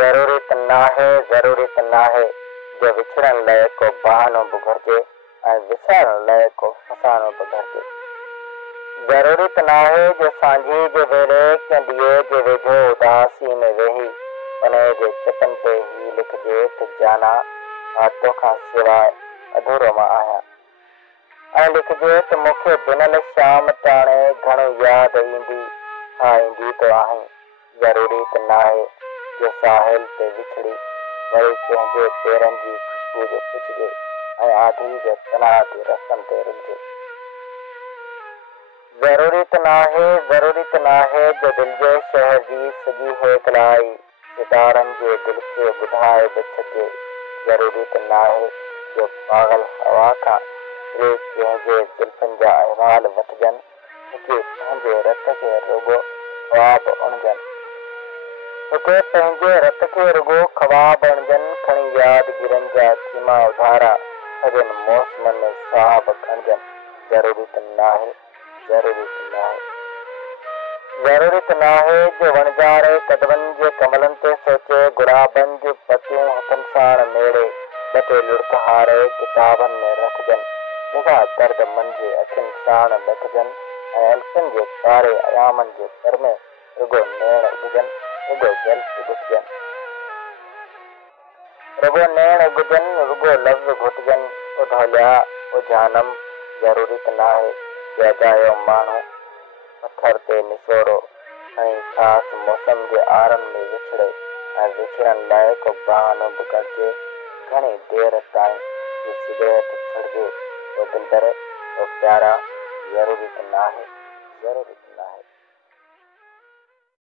ज़रूरत नाहे जो विछड़ण लाइ को बहानो बि घुरिजे ऐं विसारण लाइ को फसानो बि घुरिजे। ज़रूरत नाहे जो सांझी जे वेले कंहिं ॾीए जे वेझो उदासी में वेही उन जे चटनि ते ही लिखिजे त जाना तोखां सवाइ अधूरो मां आहियां, ऐं लिखिजे त मूंखे ॾिनल शाम ताणे घणो यादि ईंदी तो आहीं। ज़रूरत नाहे जो साहिल ते विछड़ी वरी कंहिंजे पेरनि जी खुशबू जो पुछिजे ऐं आधी जे तनाव ते रस्तनि ते रुलिजे। ज़रूरत नाहे जो दिलि जे शहर जी सॼी हेकलाई सितारनि जे दिलि खे ॿुधाए बि छॾिजे। ज़रूरत नाहे जो पागल हवा खां कंहिंजे ज़ुल्फनि जा अहवाल वठजनि, मूंखे पंहिंजे रत खे रुगो ख्वाब उणजनि। मूंखे पंहिंजे रत खे रुगो ख्वाब उणजनि, खणी यादगिरनि जा खीमा उधारा सजनि मौसमनि में साह बि खणजनि। ज़रूरत नाहे ज़रूरत नाहे जो वणजारे कदमनि जे कमलनि ते सोचे गुलाबनि जूं पतियूं हथनि साण मेड़े ॿ टे लुड़क हारे किताबनि में रखजनि, जेका दर्द मन जे अखियुनि साण लिखजनि ऐं अलकनि जे कारे अयामनि जे कर में रुगो नेण उगजनि, रुगो ज़ल्फ़ घुटिजनि, रुगो लफ़्ज़ घुटिजनि। उधौलिया उजानम ज़रूरत नाहे जो अजायो माण्हू पथर ते निसोड़ो खणी ख़ासि मौसम जे आरनि में विछड़े ऐं विछड़ण लाइ को बहानो बि घुरिजे। घणी देर ताईं सिगरेट छॾिजे ओ दिलबर ओ प्यारा, ज़रूरत नाहे।